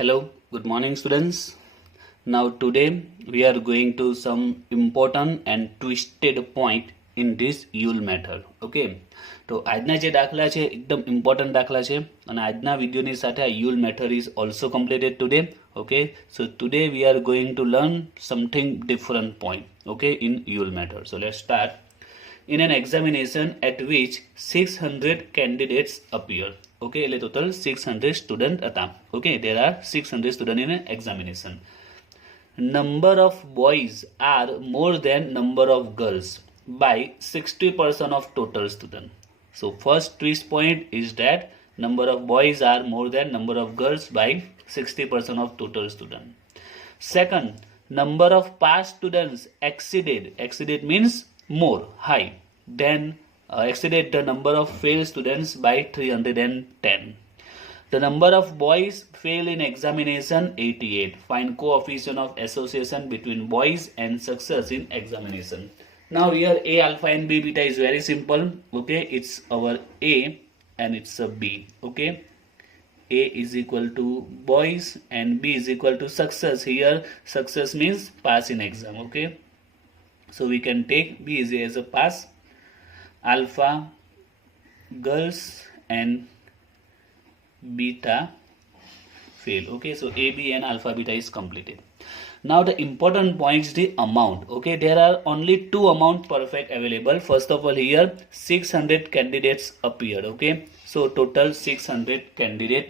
Hello, good morning students. Now today we are going to some important and twisted point in this Yule method. Okay. તો આજના જે દાખલા છે એકદમ important દાખલા છે અને આજના વિડિયોની સાથે આ Yule method is also completed today. Okay. So today we are going to learn something different point. Okay, in Yule method. So let's start. In an examination at which 600 candidates appear. Okay, એટલે total 600 student હતા. Okay, there are 600 students in an examination. Number of boys are more than number of girls by 60% of total student. So first twist point is that number of boys are more than number of girls by 60% of total student. Second, number of past students exceeded means more, high, then exceeded the number of failed students by 310. The number of boys fail in examination 88. Find coefficient of association between boys and success in examination. Now here A, alpha and B, beta is very simple. Okay, it's our A and it's a B. Okay, A is equal to boys and B is equal to success. Here success means pass in exam. Okay, so we can take B is as a pass, alpha girls and beta fail. Okay, so A, B and alpha beta is completed. Now the important point is the amount. Okay, there are only two amount perfect available. First of all, here 600 candidates appeared. Okay, so total 600 candidate.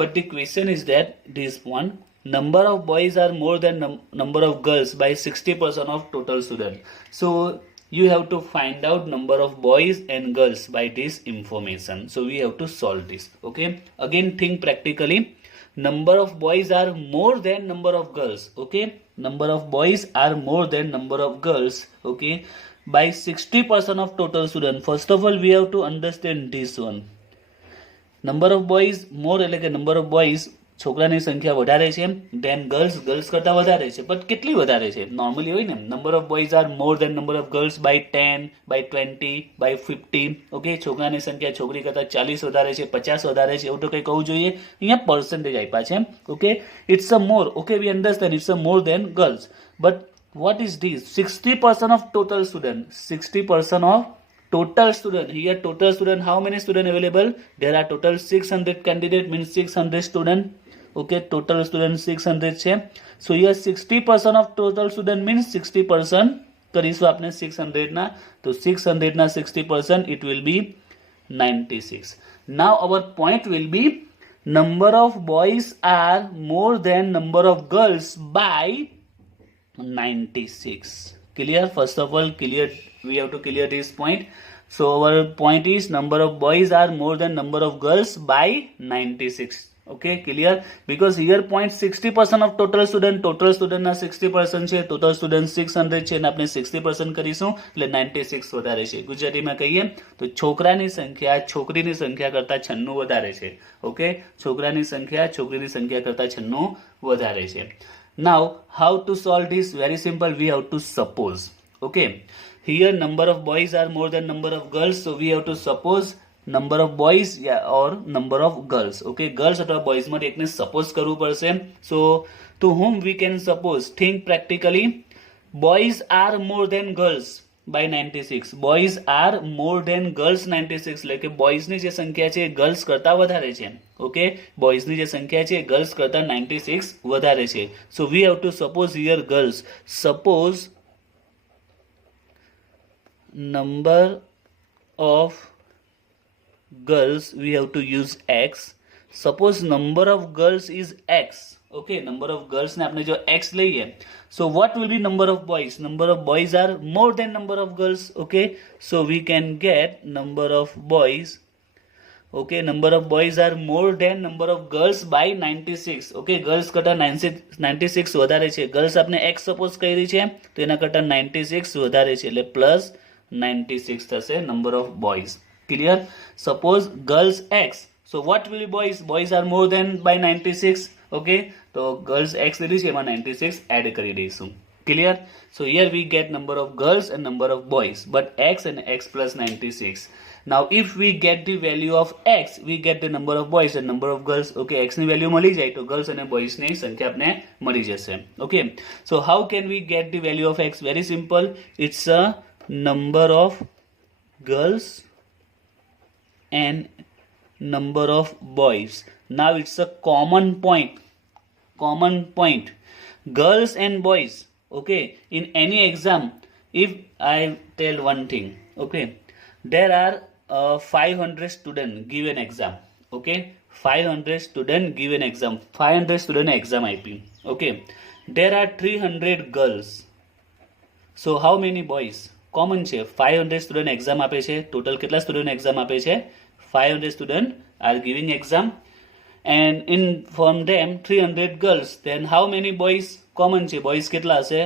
But the question is that this one, number of boys are more than number of girls by 60% of total student. So you have to find out number of boys and girls by this information. So we have to solve this. Okay, again think practically. Number of boys are more than number of girls. Okay, number of boys are more than number of girls. Okay, by 60% of total student. First of all, we have to understand this one. Number of boys more એટલે કે number of boys છોકરાની સંખ્યા વધારે છે then girls કરતા વધારે છે, but કેટલી વધારે છે? નોર્મલી હોય ને, number of boys are more than number of girls by 10, by 20, by 50. Okay, છોકરાની સંખ્યા છોકરી કરતા 40 વધારે છે, 50 વધારે છે, એવું તો કંઈ કહવું જોઈએ. અહીંયા પર્સન્ટેજ આપ્યા છે. Okay, it's a more. Okay, we understand it's a more than girls, but what is this? 60% of total student. 60% of total student. Here total student, how many student available? There are total 600 candidate means 600 student. Okay, total student 600 છે. So here 60% of total student means 60% કરીશું આપણે 600 ના, તો 600 ના 60% it will be 96. Now our point will be number of boys are more than number of girls by 96. Clear? First of all, clear, we have to clear this point. So our point is number of boys are more than number of girls by 96. Okay, clear? Because here point 60% of total student ના 60% છે, total student 600 છે અને આપણે 60% કરીશું એટલે 96 વધારે છે. ગુજરાતીમાં કહીએ તો છોકરાની સંખ્યા છોકરીની સંખ્યા કરતા 96 વધારે છે. ઓકે, છોકરાની સંખ્યા છોકરીની સંખ્યા કરતા 96 વધારે છે. Now how to solve this? Very simple. We have to suppose. Okay, here number of boys are more than number of girls, so we have to suppose number of boys or number of girls. Okay, girls અથવા boys માટે એકને suppose કરવું પડશે. So to whom we can suppose? Think practically. Boys are more than girls by 96. Boys are more than girls 96. એટલે કે boys ની જે સંખ્યા છે girls કરતા વધારે છે. Okay, boys ની જે સંખ્યા છે girls કરતા 96 વધારે છે. So we have to suppose here girls. Suppose number of girls, we have to use x. Suppose number of girls is x. Okay, number of girls ને આપણે જો x લઈએ, so what will be number of boys? Number of boys are more than number of girls. Okay, so we can get number of boys. Okay, number of boys are more than number of girls by 96. Okay, girls કરતા 96 વધારે છે. girls આપણે x suppose કરી છે તો એના કરતા 96 વધારે છે એટલે પ્લસ 96 થશે number of boys. Clear? Suppose girls x. So what will be boys? Boys are more than by 96. Okay, so girls x લીધી છે એમાં 96 add કરી દઈશું. Clear? So here we get number of girls and number of boys, but x and x plus 96. Now if we get the value of x, we get the number of boys and number of girls. Okay, x ની value મળી જાય તો girls અને boys ની સંખ્યા આપણે મળી જશે. Okay, so how can we get the value of x? Very simple, it's a number of girls and number of boys. Now it's a common point, girls and boys. Okay, in any exam, if I tell one thing, okay, there are 500 students given exam. Okay, 500 students given exam, 500 student exam IP. Okay, there are 300 girls, so how many boys? Common છે, 500 student exam આપે છે. Total કેટલા student exam આપે છે? 500 student are giving exam, and in from them 300 girls. Then how many boys? Common છે, boys કેટલા હશે?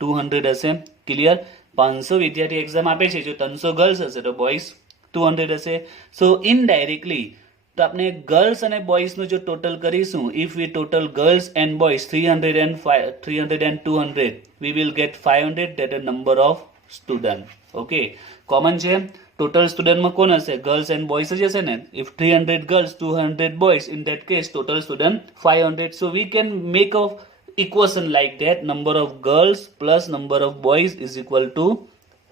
200 હશે. Clear? 500 વિદ્યાર્થી એક્ઝામ આપે છે, જો 300 ગર્લ્સ હશે તો બોયઝ 200 હશે. સો ઇનડાયરેક્ટલી તો આપણે ગર્લ્સ અને બોયઝનું જો ટોટલ કરીશું, if V total girls and boys 300 and 200, we will get 500, that is number of student. Okay, common છે. ટોટલ સ્ટુડન્ટમાં કોણ હશે? ગર્લ્સ એન્ડ બોયઝ જ હશે ને. If 300 girls 200 boys, in that case total student 500. So we can make a equation like that, number of girls plus number of boys is equal to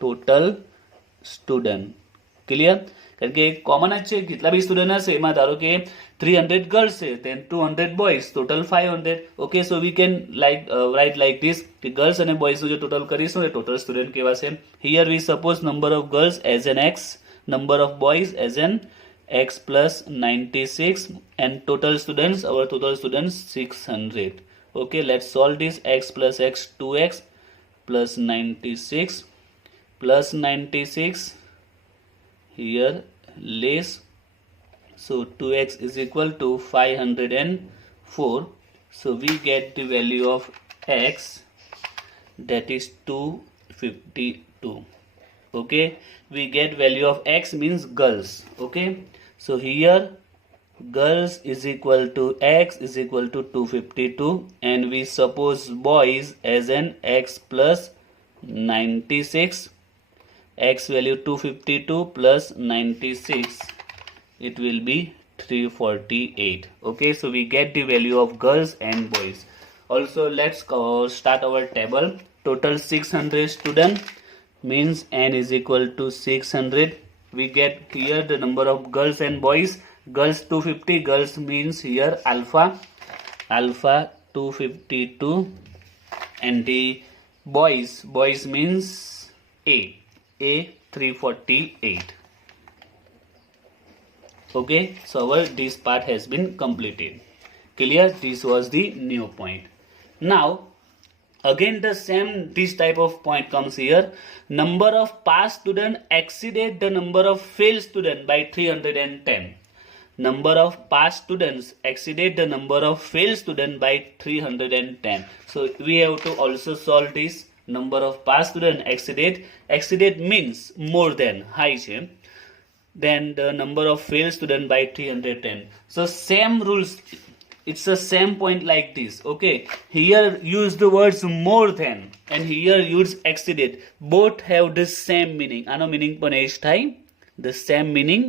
total student. Clear? કારણ કે common જ છે, કેટલા બી student હશે એમાં ધારો કે 300 girls છે, then 200 boys, total 500. Okay, so we can write like this, કે girls અને boys નું જો ટોટલ કરીશું એ total student કહેવાશે. Here we suppose number of girls as an x, number of boys as an x plus 96, and total students, our total students 600. Okay, let's solve this. X plus x, 2x plus 96 plus 96 here less, so 2x is equal to 504. So we get the value of x, that is 252. Okay, we get value of x means girls. Okay, so here girls is equal to x is equal to 252, and we suppose boys as an x plus 96, x value 252 plus 96, it will be 348. Okay, so we get the value of girls and boys. Also let's start our table. Total 600 student means n is equal to 600. We get here the number of girls and boys. Girls 250, girls means here alpha 252, and the boys means a 348. Okay, so this part has been completed. Clear? This was the new point. Now again the same this type of point comes here. Number of passed student exceeded the number of failed student by 310. Number of passed students exceeded the number of failed student by 310. So we have to also solve this. Number of passed student exceeded means more than, high છે, then the number of failed student by 310. So same rules, it's the same point like this. Okay, here use the words more than and here use exceeded. Both have the same meaning. આનો meaning પણ એ જ થાય, the same meaning.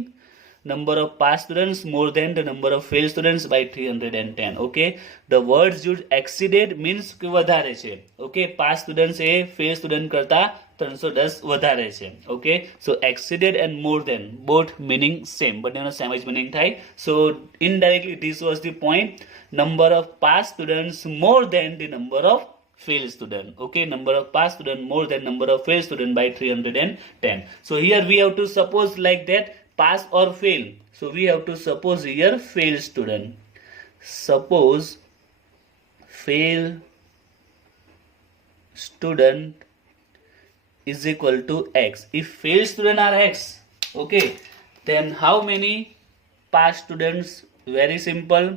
Number of passed students more than the number of failed students by 310. Okay, the words used exceeded means કે વધારે છે. Okay, passed students એ failed student કરતા 310 વધારે છે. Okay, so exceeded and more than both meaning same, but no same meaning થાય. So indirectly this was the point, number of passed students more than the number of failed student. Okay, number of passed student more than number of failed student by 310. So here we have to suppose like that, pass or fail. So we have to suppose here fail student. Suppose fail student is equal to x. If fail student are x, okay, then how many pass students? Very simple,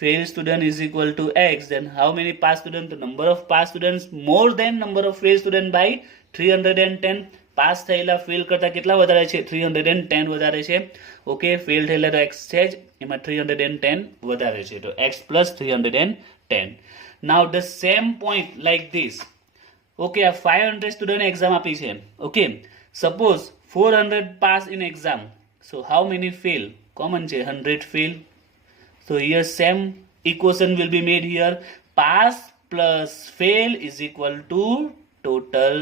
fail student is equal to x, then how many pass students? The number of pass students more than number of fail student by 310. Pass થયેલા fail કરતા કેટલા વધારે છે? 310 વધારે છે. Okay, fail થયેલા તો x છે જ, એમાં 310 વધારે છે, તો x plus 310. Now the same point like this. Okay, આ 500 સ્ટુડન્ટ એક્ઝામ આપી છે. Okay, suppose 400 pass in exam. So how many fail? Common છે 100 fail. So here same equation will be made here. Pass plus fail is equal to total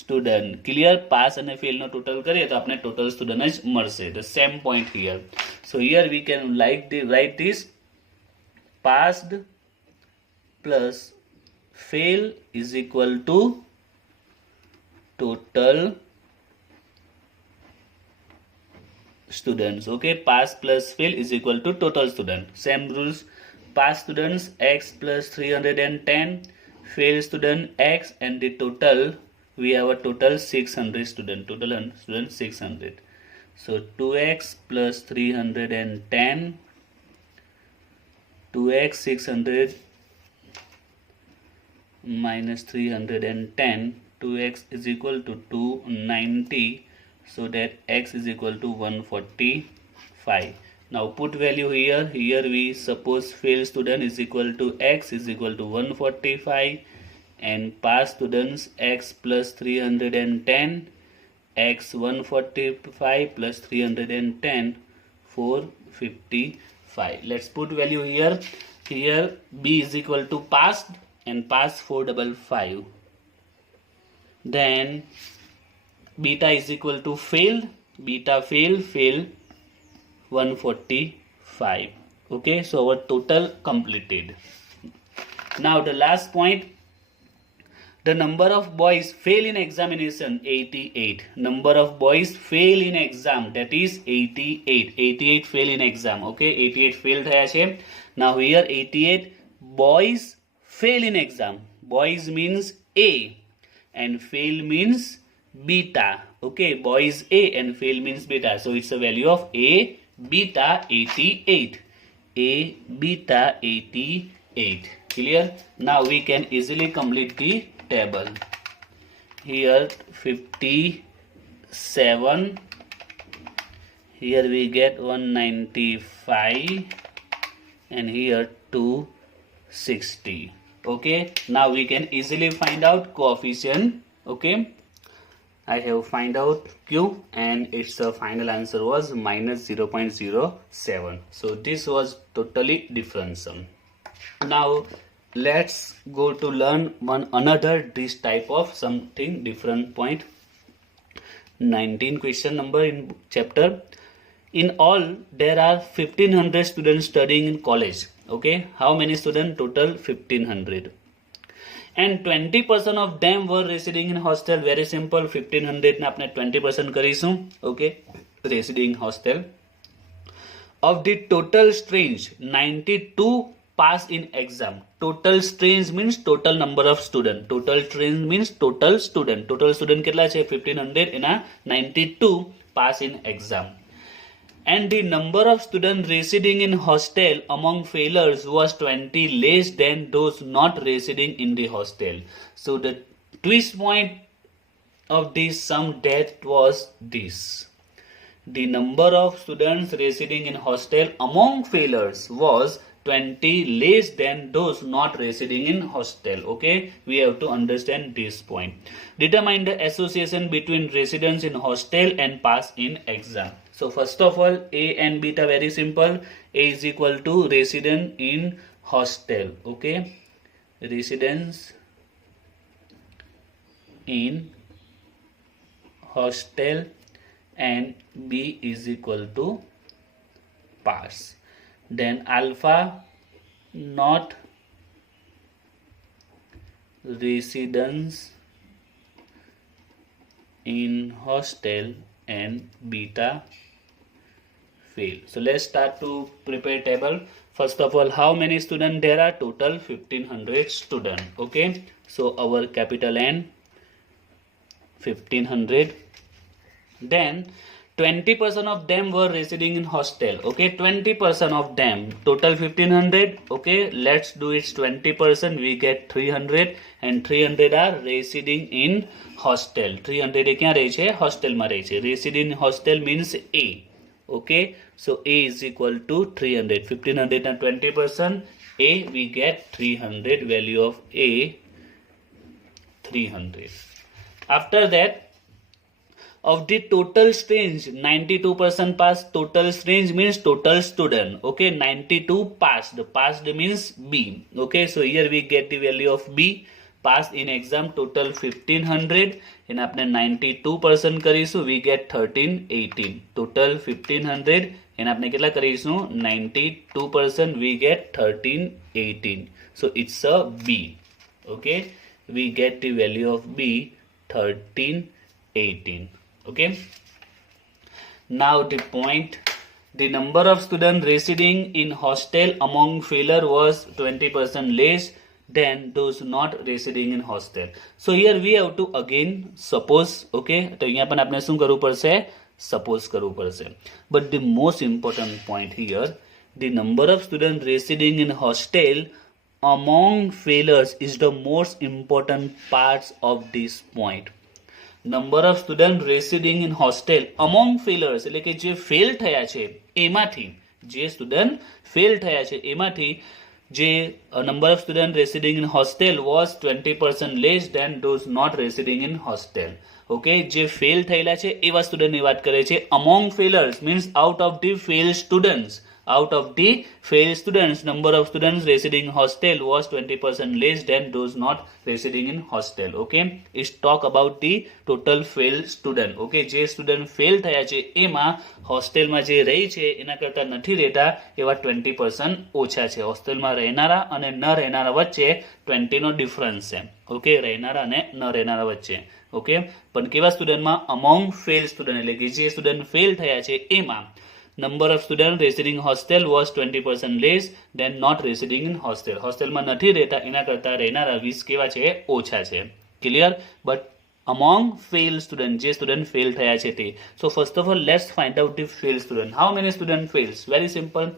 student. Clear? Pass and fail no total કરીએ તો આપણે total student જ મળશે. The same point here. So here we can write this passed plus fail is equal to total students. Okay, pass plus fail is equal to total student. Same rules. Pass students x plus 310, fail student x, and the total we have a total 600 student. Total student 600. So 2x plus 310, 2x 600 minus 310, 2x is equal to 290. So that x is equal to 145. Now put value here. Here we suppose fail student is equal to x is equal to 145, and pass students x plus 310, x 145 plus 310, 455. Let's put value here. Here b is equal to passed, and pass 455. Then beta is equal to failed, beta fail 145. Okay, so our total completed. Now the last point, the number of boys fail in examination 88. Number of boys fail in exam, that is 88. 88 fail in exam. Okay, 88 fail thaya છે. Now here 88 boys fail in exam. Boys means A and fail means beta. Okay, boys A and fail means beta. So it's a value of A beta 88. A beta 88. Clear? Now we can easily complete the table. Here 57. Here we get 195, and here 260. Okay, now we can easily find out coefficient. Okay, I have find out Q, and its final answer was minus 0.07. So this was totally different sum. Now let's go to learn another this type of something different point. 19 question number in chapter. In all there are 1500 students studying in college. Okay, how many students? Total 1500. And 20% of them were residing in hostel. Very simple, 1500 ને આપણે 20% કરીશું. Okay, residing hostel. Of the total strange, 92 pass in exam. Total strange means total number of student. Total strange means total student. Total student કેટલા છે? 1500 એના 92 pass in exam. And the number of students residing in hostel among failures was 20 less than those not residing in the hostel. So the twist point of this sum that was this. The number of students residing in hostel among failures was 20 less than those not residing in hostel. Okay, we have to understand this point. Determine the association between residence in hostel and pass in exam. So first of all, A and beta very simple. A is equal to resident in hostel. Okay, residence in hostel, and B is equal to pass. Then alpha not residence in hostel, and beta fail. So let's start to prepare table. First of all, how many students there are? Total 1500 students. Okay, so our capital N 1500. Then 20% of them were residing in hostel. Okay, 20% of them, total 1500. Okay, let's do it 20%. We get 300, and 300 are residing in hostel. 300 એ ક્યાં રહે છે? Hostel માં રહે છે. Residing in hostel means A. Okay, so A is equal to 300. 1500 and 20% A, we get 300. Value of A 300. After that, of the total strange, 92% passed. Total strange means total student. Okay, 92 passed. Passed means B. Okay, so here we get the value of B. Passed in exam total 1500 and આપણે 92% કરીશું, we get 1318. Total 1500 and આપણે કેટલા કરીશું 92%, we get 1318. So it's a B. Okay, we get the value of B 1318. Okay, now the point, the number of students residing in hostel among failure was 20% less than those not residing in hostel. So here we have to again suppose. Okay, તો અહીંયા પણ આપણે શું કરવું પડશે, suppose કરવું પડશે. But the most important point here, the number of students residing in hostel among failures is the most important parts of this point. Number of students residing in hostel among failures એટલે કે જે fail થયા છે એમાંથી, જે student fail થયા છે એમાંથી જે number of students residing in hostel was 20% less than those not residing in hostel. Okay, જે ફેલ થયેલા છે એવા સ્ટુડન્ટની વાત કરે છે. among failures means out of the failed students. Out of the failed students, number of students residing in hostel was 20% less than those not residing in hostel. Okay, it's talk about the total failed student. Okay, જે student fail થયા છે એમાં હોસ્ટેલમાં જે રહી છે એના કરતાં નથી રહેતા એવા 20% ઓછા છે. હોસ્ટેલમાં રહેનારા અને ન રહેનારા વચ્ચે 20 નો ડિફરન્સ છે. ઓકે, રહેનારા અને ન રહેનારા વચ્ચે. ઓકે, પણ કેવા સ્ટુડન્ટમાં, among failed student એટલે કે જે સ્ટુડન્ટ ફેલ થયા છે એમાં number of students residing in hostel was 20% less than not residing in hostel. હોસ્ટેલમાં નથી રહેતા એના કરતાં રહેનારા 20 કેવા છે, ઓછા છે. Clear? But among failed student, જે સ્ટુડન્ટ ફેલ થયા છે તે. So first of all let's find out the failed student. How many student fails? Very simple.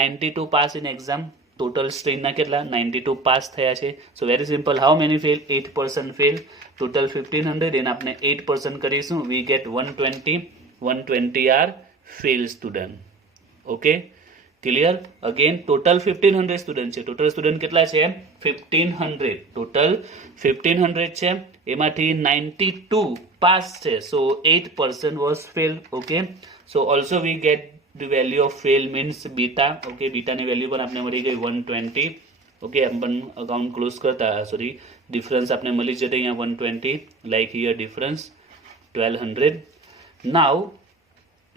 92 pass in exam. Total strain ના કેટલા, 92 pass થયા છે. So very simple. How many fail? 8% fail. Total 1500 and આપણે 8% કરીશું, we get 120. 120 are failed student. Okay, clear? Again total 1500 student છે. total student કેટલા છે, 1500. total 1500 છે, એમાંથી 92 pass છે. so 8% was fail. Okay, so also we get the value of fail means beta. Okay, beta ની value પણ આપણે મળી ગઈ 120. Okay, हम पण अकाउंट क्लोज करता, सॉरी डिफरेंस आपने मળી જશે અહીંયા 120, like here difference 1200. now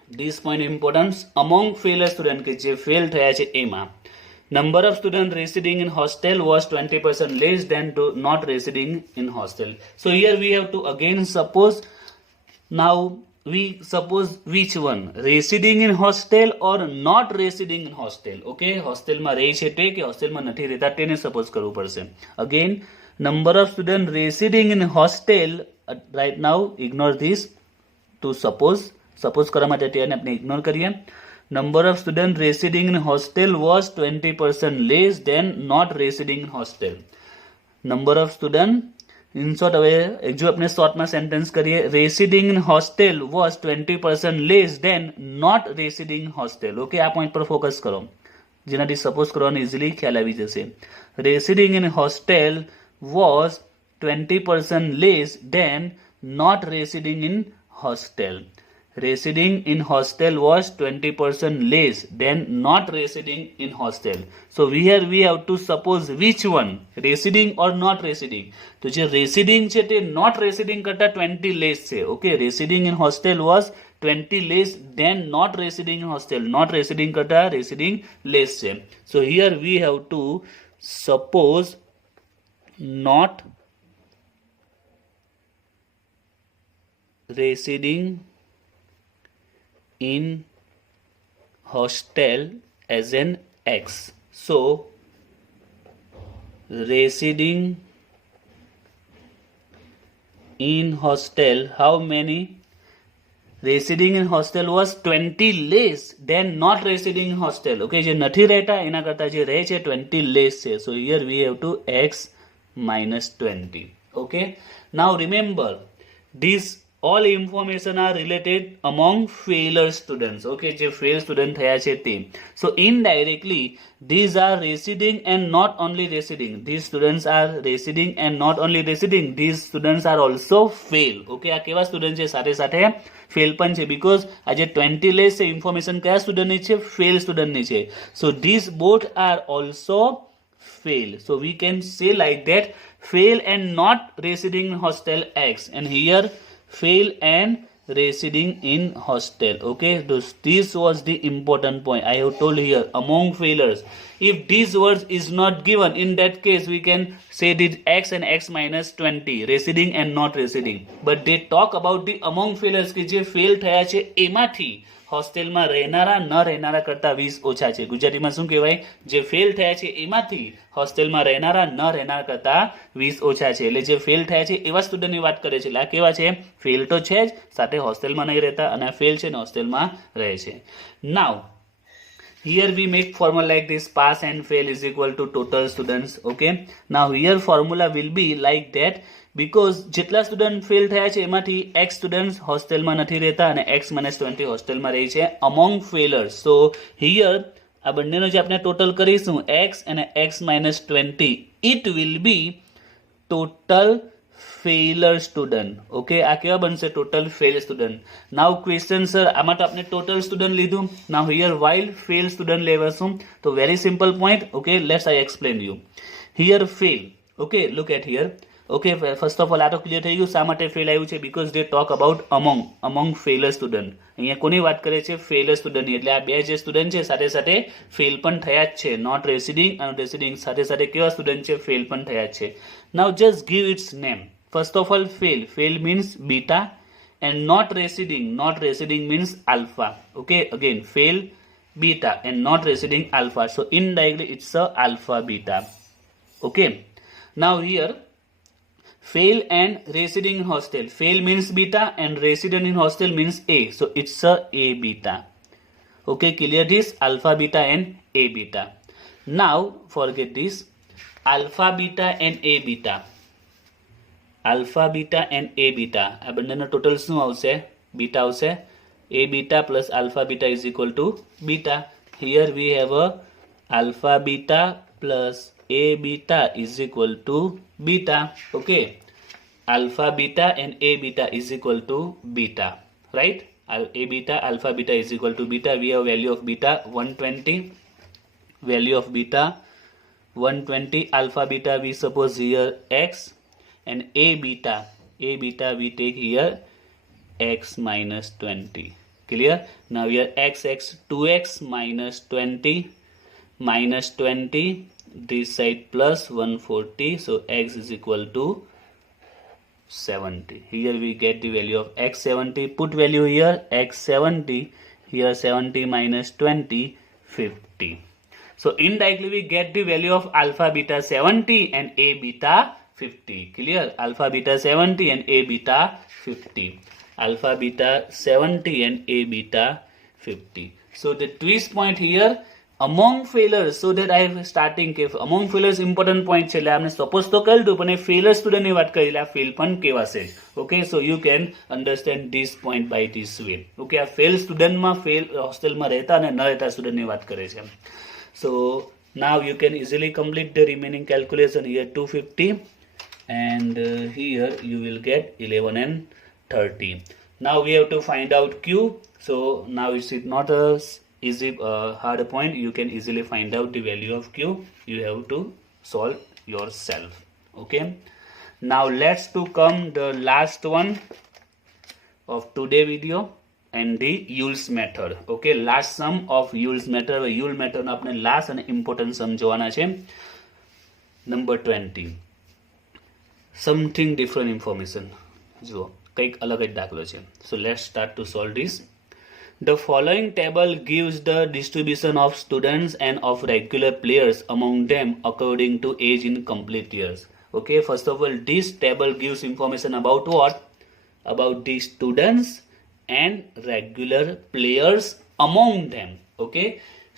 this point importance, among failure student કે જે ફેલ થયા છે એમાં number of students residing in hostel was 20% less than not residing in hostel. So here we have to again suppose. Now we suppose which one, residing in hostel or not residing in hostel. Okay, hostel માં રહે છે તે કે hostel માં નથી રહેતા તેને suppose કરવું પડશે. Again, number of students residing in hostel, right now ignore this to suppose કરવા માટે તેને આપણે ઇગ્નોર કરીએ. number of students residing in hostel was 20% less than not residing in hostel. number of students in short, હવે જો આપણે શોર્ટમાં sentence કરીએ, residing in hostel was 20% less than not residing in hostel. Okay, આ point પર focus કરો જેનાથી suppose કરવાનો easily ખ્યાલ આવી જશે. residing in hostel was 20% less than not residing in hostel. Residing in hostel was 20% less than not residing in hostel. So here we have to suppose which one, residing or not residing. તો જે residing છે તે not residing કરતા 20 less છે. Okay, residing in hostel was 20 less than not residing in hostel. Not residing કરતા residing less છે. So here we have to suppose not residing in hostel as an X. So residing in hostel, how many? Residing in hostel was 20 less than not residing in hostel. Okay, જે નથી રહેતા એના કરતા જે રહે છે 20 less છે. So here we have to X minus 20. Okay, now remember this all information are related among failure students. Okay, જે fail student થયા છે તે. So indirectly these are residing and not only residing. These students are residing and not only residing. These students are also fail. Okay, આ કેવા student છે? સાથે સાથે fail પણ છે, because આ જે 20 લેસ છે information કયા student ની છે? fail student ની છે. So these both are also fail. So we can say like that, fail and not residing in hostel X, and here fail and residing in hostel. Okay, this was the important point I have told here, among failures. If these words is not given, in that case we can say this X and X minus 20, residing and not residing. But they talk about the among failures કે જે fail થયા છે એમાંથી હોસ્ટેલમાં રહેનારા ન રહેનારા કરતા 20 ઓછા છે. ગુજરાતીમાં શું કહેવાય? જે ફેલ થયા છે એમાંથી હોસ્ટેલમાં રહેનારા ન રહેનારા કરતા 20 ઓછા છે. એટલે જે ફેલ થયા છે એવા સ્ટુડન્ટની વાત કરે છે. એટલે આ કેવા છે? ફેલ તો છે જ, સાથે હોસ્ટેલમાં નહીં રહેતા, અને ફેલ છે ને હોસ્ટેલમાં રહે છે. નાઉ here we make formula like this, pass and fail is equal to total students. Okay, now here formula will be like that, because જેટલા સ્ટુડન્ટ ફેલ થયા છે એમાંથી x સ્ટુડન્ટ્સ હોસ્ટેલમાં નથી રહેતા અને x - 20 હોસ્ટેલમાં રહે છે among failures. So here આ બંનેનો જે આપણે ટોટલ કરીશું x અને x - 20, it will be total failure student. Okay, આ કેવા બનશે? total fail student. Now question sir, આમાં તો આપણે total student લીધું. Now here while fail student લેવાશું, તો very simple point. Okay, let's I explain you. Here fail. Okay, look at here. Okay, first of all આ તો clear થઈ ગયું શા માટે ફેલ આવ્યું છે? because they talk about among failure student. અહીંયા કોની વાત કરે છે? failure student ની. એટલે આ બે જે સ્ટુડન્ટ છે સાથે સાથે ફેલ પણ થયા જ છે. not residing and residing સાથે સાથે કેવા સ્ટુડન્ટ છે? ફેલ પણ થયા જ છે. Now just give its name. First of all, fail means beta, and not residing means alpha. Okay, again fail beta and not residing alpha, so indirectly it's a alpha beta. Okay, now here fail and residing in hostel. Fail means beta and resident in hostel means A, so it's a A beta. Okay, clear this? Alpha beta and A beta. Now forget this, alpha beta and A beta. Alpha beta and A beta, આ બંનેનો total શું આવશે? Beta આવશે. A beta plus alpha beta is equal to beta. Here we have a alpha beta plus A beta is equal to beta. Okay, alpha beta and A beta is equal to beta, right? A beta alpha beta is equal to beta. We have value of beta 120, value of beta 120, alpha beta we suppose here x, and A beta we take here x minus 20. Clear? Now here x 2x minus 20 this side plus 140, so x is equal to 70. Here we get the value of x 70. Put value here x 70, here 70 minus 20, 50. So indirectly we get the value of alpha beta 70 and A beta 50. Clear? Alpha beta 70 and A beta 50. Alpha beta 70 and A beta 50. So the twist point here, among failures, so that I have starting કે among failures important point છે. એટલે આપણે suppose તો કરી દઉં, પણ એ failure student ની વાત કરી, એટલે આ fail પણ કેવા છે. Okay, so you can understand this point by this way. Okay, આ fail student માં fail હોસ્ટેલમાં રહેતા અને ન રહેતા સ્ટુડન્ટ ની વાત કરે છે. So now you can easily complete the remaining calculation. Here 250 and here you will get 11 and 30. Now we have to find out Q. So now it's not a easy hard point. You can easily find out the value of Q. You have to solve yourself. Okay, now let's to come the last one of today video, and the Yule's method. Okay, last sum of Yule's method. Yule's method નો આપણે last અને important sum જોવાના છે. Number 20. Something different information. જુઓ કંઈક અલગ જ દાખલો છે. So let's start to solve this. The following table gives the distribution of students and of regular players among them according to age in complete years. Okay, first of all, this table gives information about what? About the students and regular players among them. Okay,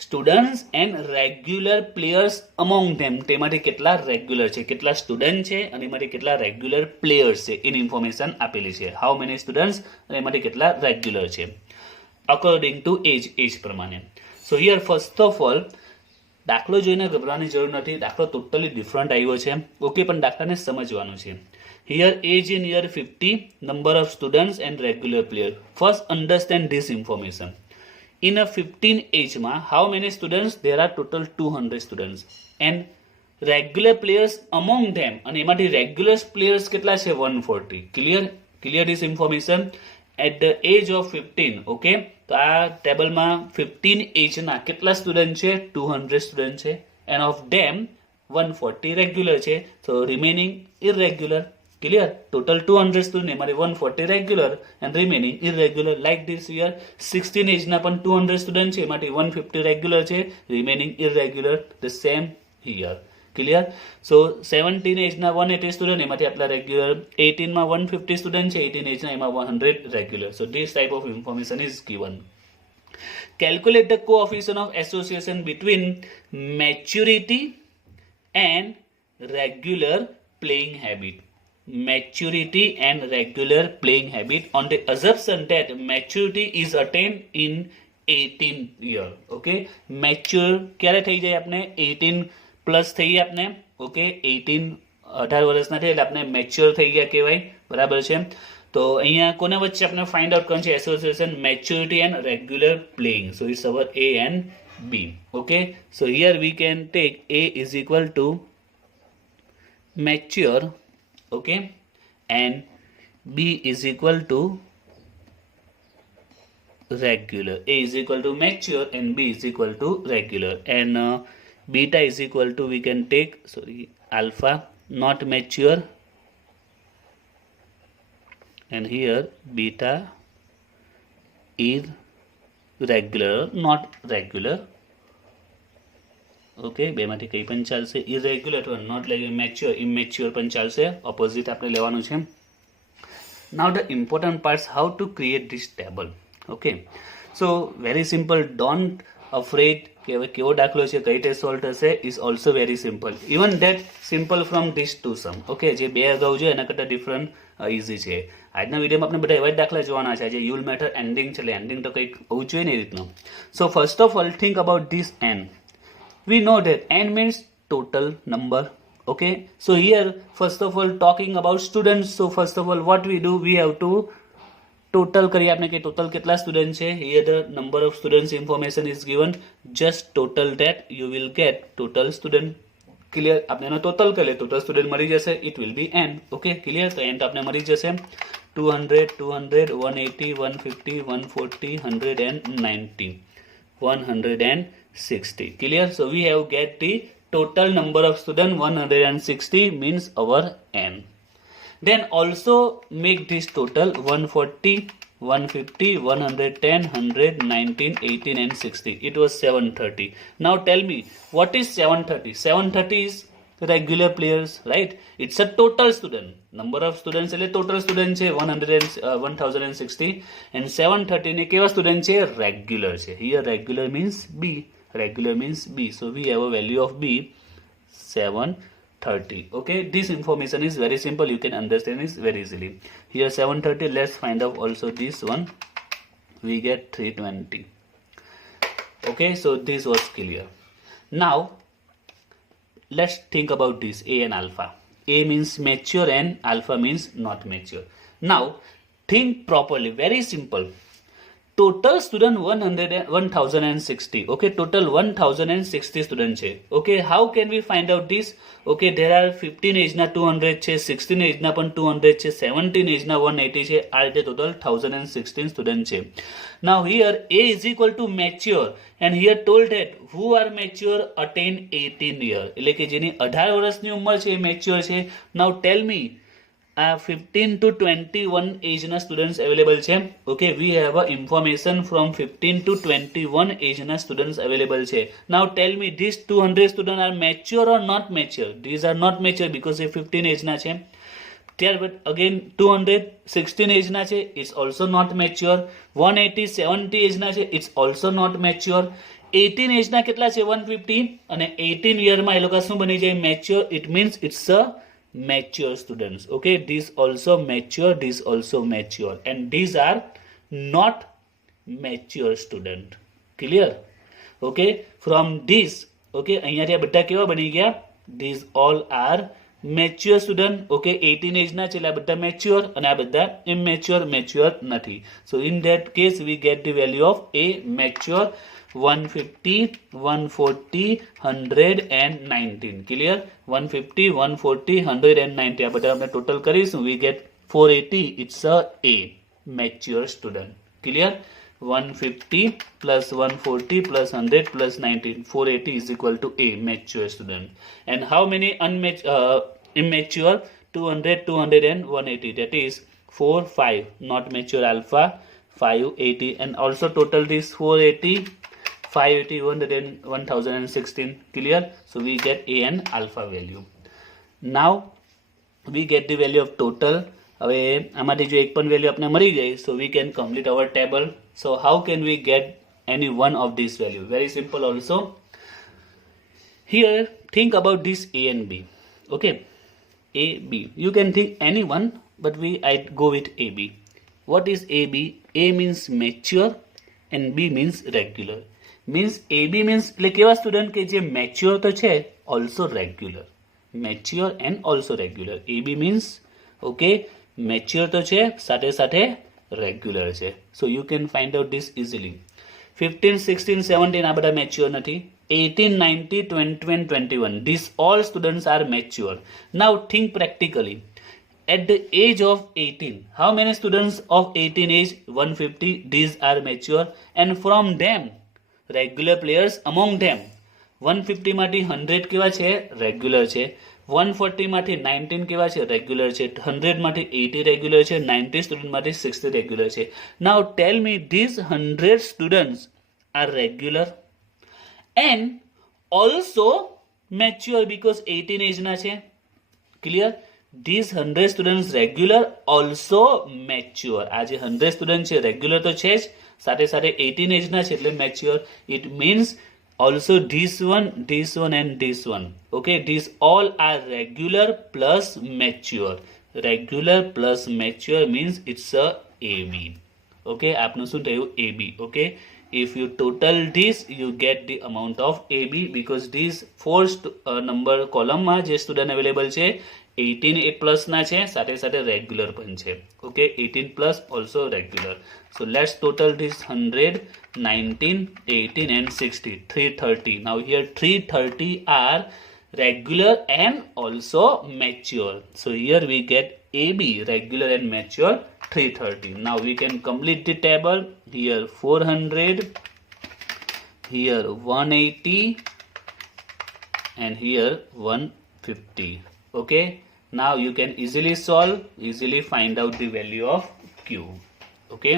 students and regular players among them, તેમાંથી કેટલા regular છે, કેટલા student છે અને એમાંથી કેટલા regular players છે, એની information આપેલી છે. હાઉ મેની સ્ટુડન્ટ્સ અને એમાંથી કેટલા રેગ્યુલર છે અકોર્ડિંગ ટુ એજ પ્રમાણે. સો હિયર ફર્સ્ટ ઓફ ઓલ દાખલો જોઈને ગભરાવાની જરૂર નથી, દાખલો ટોટલી ડિફરન્ટ આવ્યો છે. ઓકે, પણ દાખલાને સમજવાનું છે. Here age in year 50, number of students and regular player. First understand this information. In a 15 age ma, how many students? There are total 200 students and regular players among them, and એમાંથી regular players કેટલા છે 140. Clear this information. At the age of 15, okay, તો આ ટેબલમાં 15 એજ ના કેટલા student છે 200 student છે, and of them 140 regular છે, so remaining irregular. Clear? Total 200 student, એમાંથી 140 regular and remaining irregular. Like this here 16 age ના પણ 200 student છે, એમાંથી 150 regular છે, remaining irregular. The same here. Clear? So 17 age ના 180 student, એમાંથી આટલા regular. 18 માં 150 student છે, 18 age ના એમાં 100 regular. So this type of information is given. Calculate the coefficient of association between maturity and regular playing habit. Maturity and regular playing habit on the assumption that maturity is attained in 18 year. Okay, mature ક્યારે થઈ જાય આપણે 18 plus થઈ જાય આપણે. Okay, 18 વર્ષના થઈ એટલે આપણે મેચ્યોર થઈ ગયા કહેવાય. બરાબર છે. તો અહીંયા કોને વચ્ચે આપણે ફાઇન્ડ આઉટ કરવાનું છે association maturity and regular playing. So it's our A and B. Okay, so here we can take A is equal to mature, okay, and B is equal to regular. A is equal to mature and B is equal to regular, and beta is equal to, we can take, sorry, alpha not mature, and here beta irregular, not regular. Okay, બેમાંથી કંઈ પણ ચાલશે. Irregular અથવા not like mature, ઇમેચ્યોર પણ ચાલશે. Opposite આપણે લેવાનું છે. Now the important parts, how to create this table. Okay, so very simple. Don't afraid કે હવે કેવો દાખલો છે, કઈ રીતે સોલ્વ થશે, is also very simple. Even that simple from this to some. Okay, જે બે અગાઉ છે એના કરતાં ડિફરન્ટ ઇઝી છે. આજના વિડીયોમાં આપણે બધા એવા જ દાખલા જોવાના છે. આજે યુલ મેથડ એન્ડિંગ છે એટલે એન્ડિંગ તો કંઈક હોવું જોઈએ ને એ રીતનું. So first of all think about this an. We know that n means total number. Okay, so here first of all talking about students, so first of all what we do, we have to total કરીએ આપણે કે total કેટલા student છે. Here the number of students information is given, just total that you will get total student. Clear? આપણે એનો total કરીએ, total student મળી જશે, it will be n. Okay, clear? તો n તો આપણે મળી જશે 200 180 150 140 190 160. Clear? So we have get the total number of student 160 means our n. Then also make this total 140 150 110 100 19 18 and 60. It was 730. Now tell me what is 730. 730 is regular players, right? It's a total student. Number of students એટલે total student છે 1060 and 730 ને કેવા student છે regular છે. Here regular means B. Regular means B. So we have a value of B 730. Okay, this information is very simple. You can understand this very easily. Here 730. Let's find out also this one. We get 320. Okay, so this was clear. Now let's think about this A and alpha. A means mature and alpha means not mature. Now think properly. Very simple. Total student 1060. Okay, total 1060 students છે. Okay, how can we find out this? Okay, there are 15 age ના 200 છે, 16 age ના પણ 200 છે, 17 age ના 180 છે. આ રીતે total 1016 student છે. Now here A is equal to mature and here told that who are mature attain 18 year. એટલે કે જેની 18 વર્ષની ઉંમર છે એ mature છે. Now tell me 15 to 21 age na students available છે. Okay, we have a information from 15 to 21 age na students available છે. Now tell me these 200 students are mature or not mature? These are not mature because they 15 age na છે. ત્યારબાદ again 200 16 age ના છે, it's also not mature. 180 70 age ના છે, it's also not mature. 18 એજના કેટલા છે 150 અને 18 યરમાં એ લોકો શું બની જાય mature. It means it's a mature students. Okay, these also mature, these also mature, and these are not mature student. Clear? Okay, from this, okay, અહીંયા આ બધા કેવા બની ગયા? These all are mature student. Okay, 18 એજ ના છે એટલે આ બધા mature અને આ બધા immature, mature નથી. So in that case we get the value of a mature 150, 140, 100 and 19. Clear? 150, 140, 190. આ બધા આપણે total કરીશું. We get 480. It's a mature student. Clear? 150 plus 140 plus 100 plus 19. 480 is equal to a mature student. And how many immature? 200, 200 and 180. That is 4, 5. Not mature alpha. 580. And also total this 480. 580, 100 and 1016. Clear? So we get a and alpha value. Now we get the value of total. હવે આમાંથી જો એક પણ value આપણે મળી જાય, so we can complete our table. So how can we get any one of these value? Very simple also. Here think about this a and b. Okay, a b, you can think any one, but I go with a b. What is a b? A means mature and b means regular. Means AB means એટલે કેવા student કે જે mature તો છે also regular. Mature and also regular. AB means okay mature તો છે સાથે સાથે રેગ્યુલર છે. So you can find out this easily. 15, 16, 17 આ બધા મેચ્યોર નથી. 18, 19, 20 and 21. These all students are mature. Now think practically. At the age of 18, how many students of 18 age? 150. These are mature. And from them, regular players among them 150 માંથી 100 કેવા છે regular છે, 140 માંથી 19 કેવા છે રેગ્યુલર છે, 100 માંથી 80 રેગ્યુલર છે, 90 સ્ટુડન્ટ માંથી 60 રેગ્યુલર છે. Now tell me this 100 students are regular and also mature because 18 એજના છે. ક્લિયર? This 100 students regular also mature. આ જે 100 સ્ટુડન્ટ છે રેગ્યુલર તો છે જ, સાથે સાથે 18 એજના છે એટલે mature. It means also this one and this one. Okay, these all are regular plus mature. Regular plus mature means it's a AB. Okay, આપનું શું થયું AB. Okay, if you total this you get the amount of AB because these four number column માં જે student available છે 18 એ plus ના છે, સાથે સાથે રેગ્યુલર પણ છે. Okay, 18 plus also regular. So let's total this 100, 19, 18 and 60. 330. Now here 330 are regular and also mature. So here we get AB, regular and mature, 330. Now we can complete the table. Here 400, here 180 and here 150. Okay. Now you can easily solve, easily find out the value of Q. Okay.